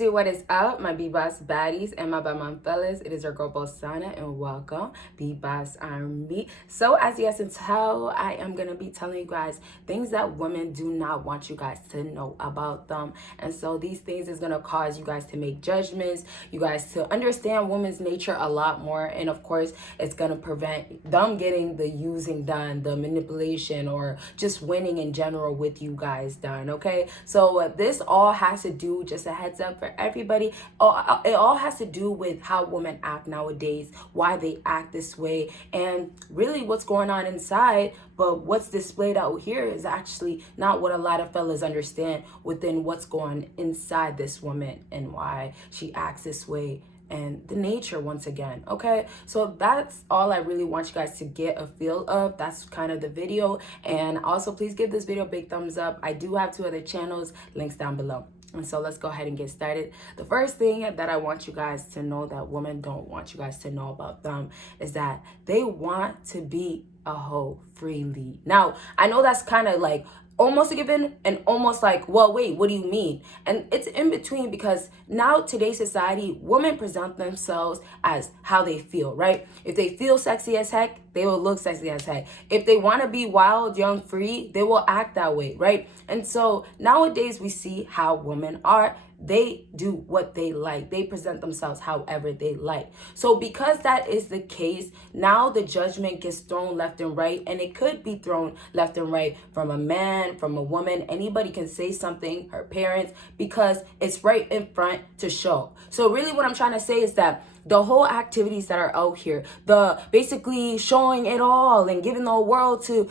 What is up, my BBossBaddies and my Bad fellas? It is your girl Bosana, and welcome BBossArmy. So as you guys can tell, I am gonna be telling you guys things that women do not want you guys to know about them. And so these things is gonna cause you guys to make judgments, you guys to understand women's nature a lot more, and of course it's gonna prevent them getting the using done, the manipulation, or just winning in general with you guys done. Okay, so this all has to do, just a heads up for everybody, it all has to do with how women act nowadays, why they act this way, and really what's going on inside. But what's displayed out here is actually not what a lot of fellas understand within what's going inside this woman and why she acts this way and the nature once again. Okay, so that's all I really want you guys to get a feel of. That's kind of the video. And also please give this video a big thumbs up. I do have 2 other channels, links down below. And so let's go ahead and get started. The first thing that I want you guys to know that women don't want you guys to know about them is that they want to be a hoe freely. Now, I know that's kind of like almost a given and almost like, well, wait, what do you mean? And it's in between, because now today's society, women present themselves as how they feel, right? If they feel sexy as heck, they will look sexy as heck. If they want to be wild, young, free, they will act that way, right? And so nowadays we see how women are. They do what they like. They present themselves however they like. So because that is the case, now the judgment gets thrown left and right, and it could be thrown left and right from a man, from a woman. Anybody can say something, her parents, because it's right in front to show. So really what I'm trying to say is that the whole activities that are out here, the basically showing it all and giving the whole world to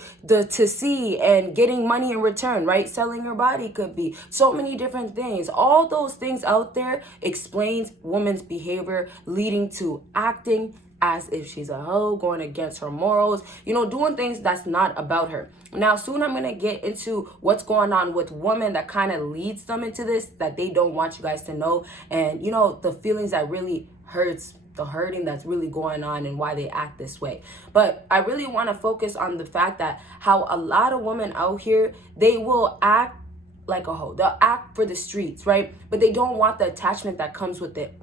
see and getting money in return, right? Selling your body could be so many different things. All those things out there explains women's behavior, leading to acting as if she's a hoe, going against her morals, doing things that's not about her. Now, soon I'm going to get into what's going on with women that kind of leads them into this, that they don't want you guys to know. And, the feelings that really hurts, the hurting that's really going on, and why they act this way. But I really want to focus on the fact that how a lot of women out here, they will act like a hoe. They'll act for the streets, right? But they don't want the attachment that comes with it.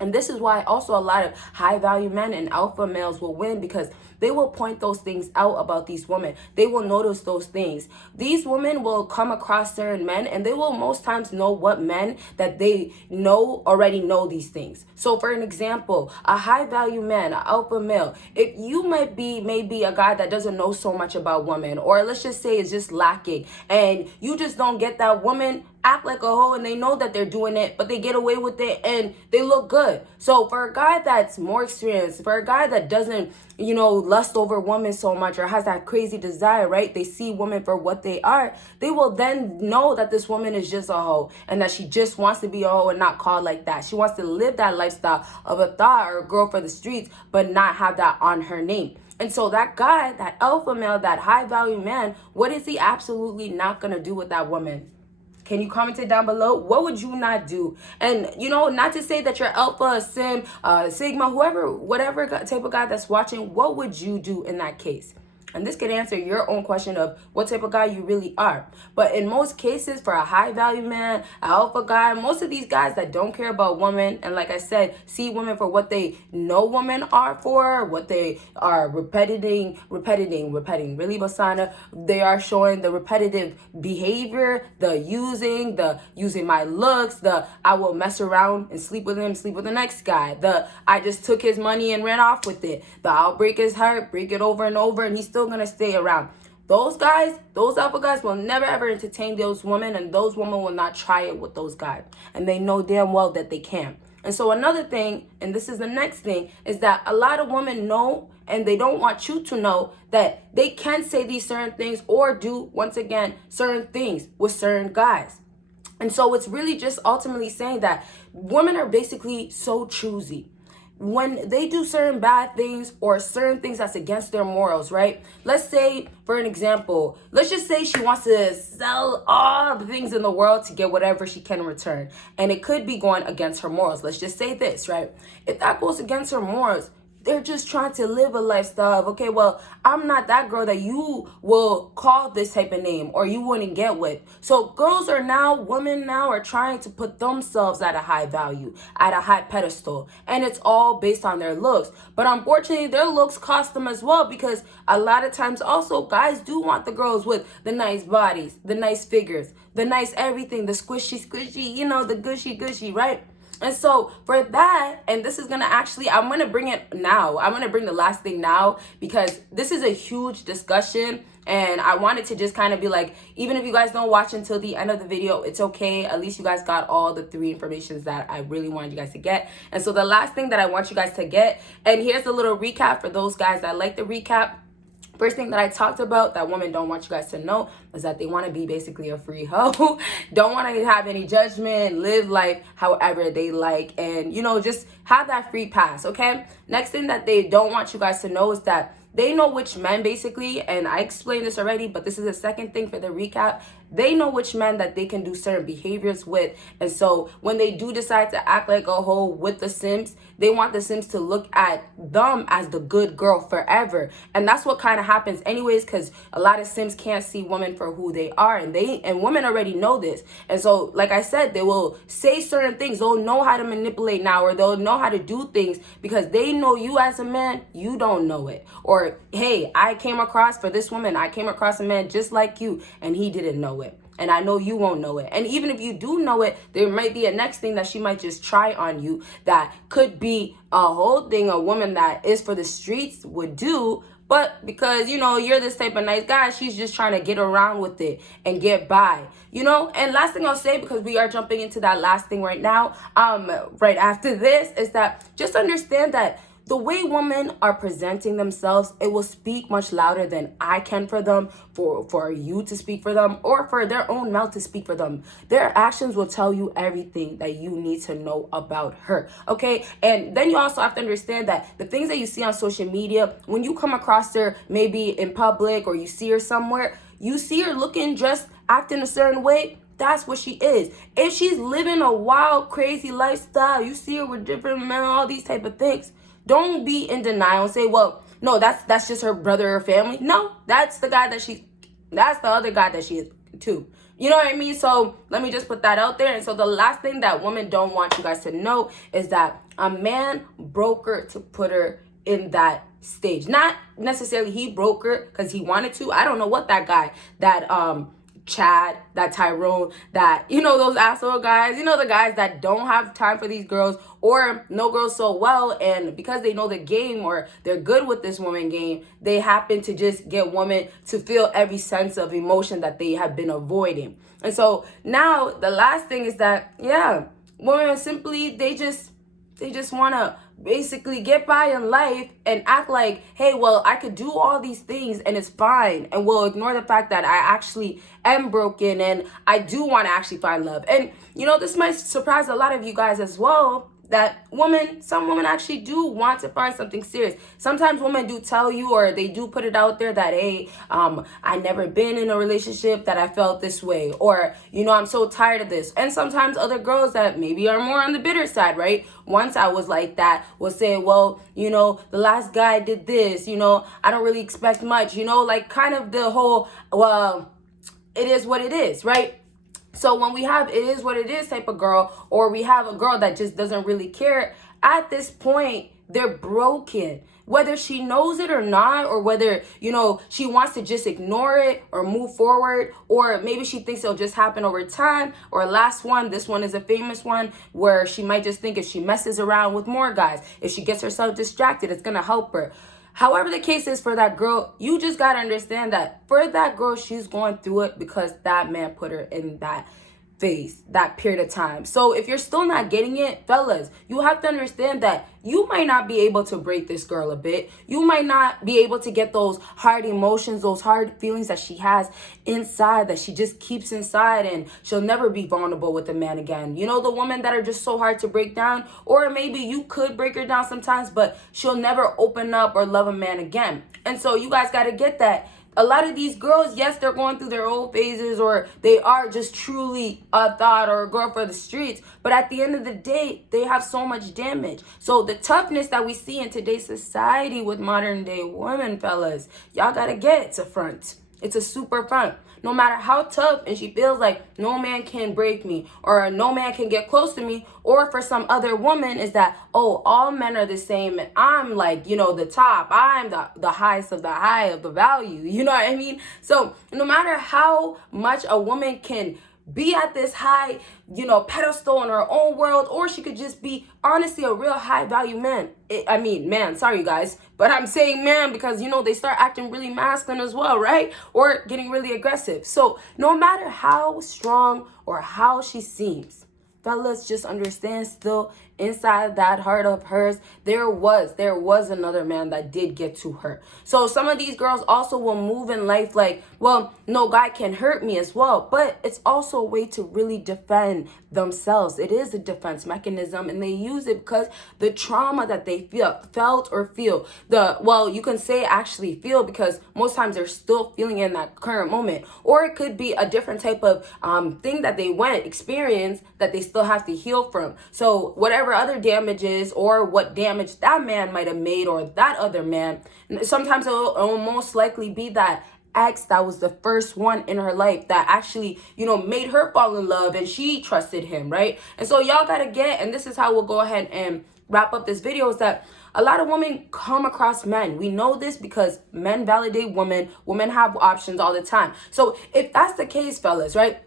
And this is why also a lot of high value men and alpha males will win, because they will point those things out about these women. They will notice those things. These women will come across certain men, and they will most times know what men that they know already know these things. So for an example, a high value man, an alpha male, if you might be maybe a guy that doesn't know so much about women, or let's just say is just lacking, and you just don't get that woman act like a hoe, and they know that they're doing it, but they get away with it and they look good. So for a guy that's more experienced, for a guy that doesn't, lust over women so much, or has that crazy desire, right? They see women for what they are. They will then know that this woman is just a hoe, and that she just wants to be a hoe and not called like that. She wants to live that lifestyle of a thought or a girl for the streets, but not have that on her name. And so that guy, that alpha male, that high value man, what is he absolutely not going to do with that woman? Can you comment it down below? What would you not do? And, not to say that you're alpha, sim, sigma, whatever type of guy that's watching, what would you do in that case? And this could answer your own question of what type of guy you really are. But in most cases, for a high value man, an alpha guy, most of these guys that don't care about women, and like I said, see women for what they know women are for, what they are repeating, really, Bosana, they are showing the repetitive behavior, the using my looks, the I will mess around and sleep with him, sleep with the next guy, the I just took his money and ran off with it, the I'll break his heart, break it over and over, and he's still gonna stay around. Those guys, those alpha guys will never ever entertain those women, and those women will not try it with those guys, and they know damn well that they can. And so another thing, and this is the next thing, is that a lot of women know, and they don't want you to know, that they can say these certain things or do, once again, certain things with certain guys. And so it's really just ultimately saying that women are basically so choosy. When they do certain bad things or certain things that's against their morals, right? Let's say, for an example, let's just say she wants to sell all the things in the world to get whatever she can in return. And it could be going against her morals. Let's just say this, right? If that goes against her morals, they're just trying to live a lifestyle of, okay, well, I'm not that girl that you will call this type of name or you wouldn't get with. So girls are now, women now are trying to put themselves at a high value, at a high pedestal. And it's all based on their looks. But unfortunately, their looks cost them as well, because a lot of times also guys do want the girls with the nice bodies, the nice figures, the nice everything, the squishy, you know, the gushy, right? And so for that, and this is going to actually, I'm going to bring it now. I'm going to bring the last thing now, because this is a huge discussion. And I wanted to just kind of be like, even if you guys don't watch until the end of the video, it's okay. At least you guys got all the 3 informations that I really wanted you guys to get. And so the last thing that I want you guys to get, and here's a little recap for those guys that like the recap. First thing that I talked about that women don't want you guys to know is that they want to be basically a free hoe. Don't want to have any judgment, live life however they like, and, you know, just have that free pass, okay? Next thing that they don't want you guys to know is that they know which men basically, and I explained this already, but this is the second thing for the recap. They know which men that they can do certain behaviors with. And so when they do decide to act like a hoe with the Sims, they want the Sims to look at them as the good girl forever. And that's what kind of happens anyways, because a lot of Sims can't see women for who they are. And women already know this. And so, like I said, they will say certain things. They'll know how to manipulate now, or they'll know how to do things because they know you as a man, you don't know it. Or, hey, I came across, for this woman, I came across a man just like you and he didn't know it. And I know you won't know it. And even if you do know it, there might be a next thing that she might just try on you that could be a whole thing a woman that is for the streets would do. But because, you know, you're this type of nice guy, she's just trying to get around with it and get by, you know. And last thing I'll say, because we are jumping into that last thing right now, right after this, is that just understand that the way women are presenting themselves, it will speak much louder than I can for them, for you to speak for them, or for their own mouth to speak for them. Their actions will tell you everything that you need to know about her, okay? And then you also have to understand that the things that you see on social media, when you come across her maybe in public or you see her somewhere, you see her looking, dressed, acting a certain way, that's what she is. If she's living a wild, crazy lifestyle, you see her with different men, all these type of things, don't be in denial and say, well, no, that's just her brother or family. No, that's the other guy that she is too. You know what I mean? So let me just put that out there. And so the last thing that women don't want you guys to know is that a man broke her to put her in that stage. Not necessarily he broke her because he wanted to. I don't know what that guy, that Chad, that Tyrone, that, you know, those asshole guys, you know, the guys that don't have time for these girls or know girls so well, and because they know the game or they're good with this woman game, they happen to just get women to feel every sense of emotion that they have been avoiding. And so now the last thing is that, yeah, women simply, they just want to basically get by in life and act like, hey, well, I could do all these things and it's fine. And we'll ignore the fact that I actually am broken and I do want to actually find love. And, you know, this might surprise a lot of you guys as well, that some women actually do want to find something serious. Sometimes women do tell you, or they do put it out there that, hey, I never been in a relationship that I felt this way, or, you know, I'm so tired of this. And sometimes other girls that maybe are more on the bitter side, right? Once I was like that, will say, well, you know, the last guy did this, you know, I don't really expect much, you know, like kind of the whole, well, it is what it is, right? So when we have it is what it is type of girl, or we have a girl that just doesn't really care, at this point, they're broken. Whether she knows it or not, or whether, you know, she wants to just ignore it or move forward, or maybe she thinks it'll just happen over time. Or last one, this one is a famous one, where she might just think if she messes around with more guys, if she gets herself distracted, it's going to help her. However the case is for that girl, you just got to understand that for that girl, she's going through it because that man put her in that phase, that period of time. So if you're still not getting it, fellas, you have to understand that you might not be able to break this girl a bit. You might not be able to get those hard emotions, those hard feelings that she has inside, that she just keeps inside, and she'll never be vulnerable with a man again. You know, the women that are just so hard to break down, or maybe you could break her down sometimes, but she'll never open up or love a man again. And so you guys got to get that. A lot of these girls, yes, they're going through their old phases, or they are just truly a thought or a girl for the streets. But at the end of the day, they have so much damage. So the toughness that we see in today's society with modern day women, fellas, y'all gotta get it's a front. It's a super front. No matter how tough and she feels like no man can break me or no man can get close to me, or for some other woman is that, oh, all men are the same and I'm like, the top. I'm the highest of the high of the value. You know what I mean? So no matter how much a woman can be at this high, pedestal in her own world, or she could just be honestly a real high value man. Man, sorry guys, but I'm saying man because, they start acting really masculine as well, right? Or getting really aggressive. So no matter how strong or how she seems, fellas, just understand still inside that heart of hers, there was another man that did get to her. So some of these girls also will move in life like, well, no guy can hurt me as well. But it's also a way to really defend themselves. It is a defense mechanism, and they use it because the trauma that they felt or feel, you can say actually feel, because most times they're still feeling in that current moment. Or it could be a different type of thing that they experience that they still have to heal from. So whatever other damages or what damage that man might have made or that other man, sometimes it'll most likely be that ex that was the first one in her life that actually, made her fall in love and she trusted him, right? And so y'all gotta get, and this is how we'll go ahead and wrap up this video, is that a lot of women come across men. We know this because men validate women. Women have options all the time. So if that's the case, fellas, right?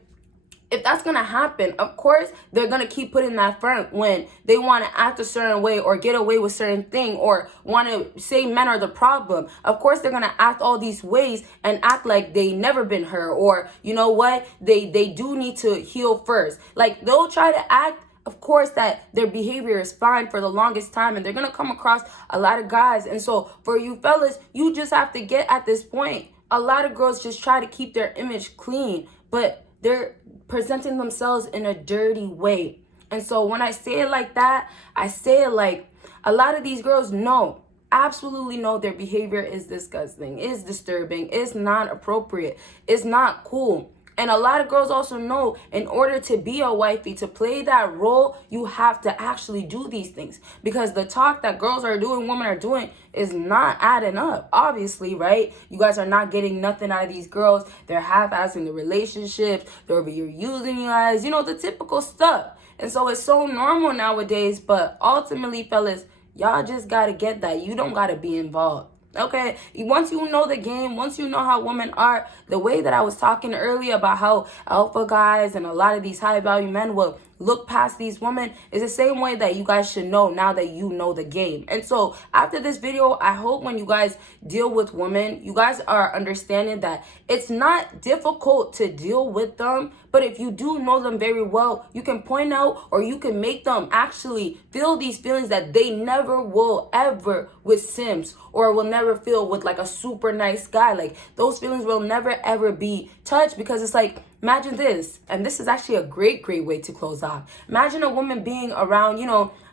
If that's going to happen, of course, they're going to keep putting that front when they want to act a certain way or get away with certain thing or want to say men are the problem. Of course, they're going to act all these ways and act like they never been hurt, or, you know what, they do need to heal first. Like, they'll try to act, of course, that their behavior is fine for the longest time, and they're going to come across a lot of guys. And so for you fellas, you just have to get at this point. A lot of girls just try to keep their image clean, but they're presenting themselves in a dirty way. And so when I say it like that, I say it like a lot of these girls know, absolutely know their behavior is disgusting, is disturbing, is not appropriate, is not cool. And a lot of girls also know in order to be a wifey, to play that role, you have to actually do these things. Because the talk that girls are doing, women are doing, is not adding up, obviously, right? You guys are not getting nothing out of these girls. They're half-assing the relationships. They're using you guys, the typical stuff. And so it's so normal nowadays. But ultimately, fellas, y'all just got to get that. You don't got to be involved. Okay, once you know the game, once you know how women are, the way that I was talking earlier about how alpha guys and a lot of these high value men will look past these women is the same way that you guys should know now that you know the game. And so after this video, I hope when you guys deal with women, you guys are understanding that it's not difficult to deal with them, but if you do know them very well, you can point out or you can make them actually feel these feelings that they never will ever with Sims, or will never feel with like a super nice guy. Like, those feelings will never ever be touched, because it's like, imagine this, and this is actually a great way to close off. Imagine a woman being around,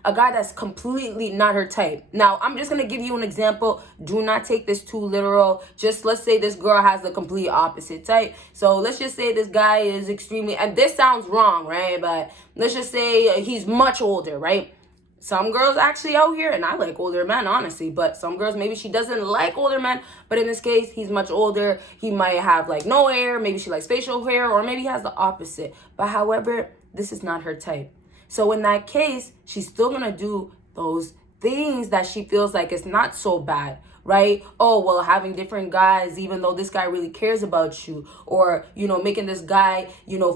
a guy that's completely not her type. Now, I'm just going to give you an example. Do not take this too literal. Just let's say this girl has the complete opposite type. So let's just say this guy is extremely, and this sounds wrong, right? But let's just say he's much older, right? Some girls actually out here, and I like older men, honestly, but some girls, maybe she doesn't like older men, but in this case, he's much older. He might have like no hair, maybe she likes facial hair, or maybe he has the opposite. But however, this is not her type. So in that case, she's still gonna do those things that she feels like it's not so bad, right? Oh, well, having different guys, even though this guy really cares about you, or, making this guy,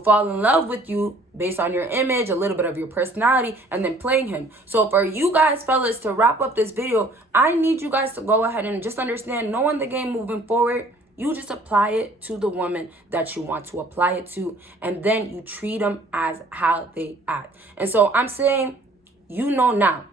fall in love with you based on your image, a little bit of your personality, and then playing him. So for you guys, fellas, to wrap up this video, I need you guys to go ahead and just understand, knowing the game moving forward, you just apply it to the woman that you want to apply it to, and then you treat them as how they act. And so I'm saying, now.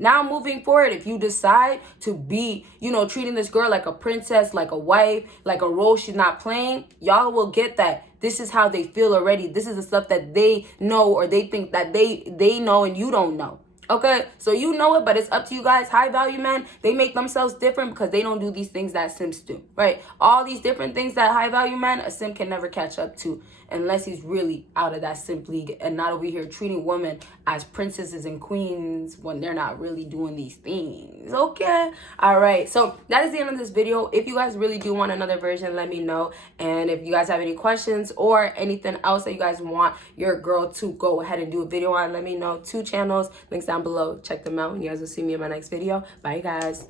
Now, moving forward, if you decide to be, treating this girl like a princess, like a wife, like a role she's not playing, y'all will get that this is how they feel already. This is the stuff that they know, or they think that they know and you don't know. Okay, so you know it, but it's up to you guys. High value men, they make themselves different because they don't do these things that simps do, right? All these different things that high value men, a simp can never catch up to unless he's really out of that simp league and not over here treating women as princesses and queens when they're not really doing these things. Okay, all right, so that is the end of this video. If you guys really do want another version, let me know. And if you guys have any questions or anything else that you guys want your girl to go ahead and do a video on, let me know. 2 channels, links down below. Check them out and you guys will see me in my next video. Bye guys.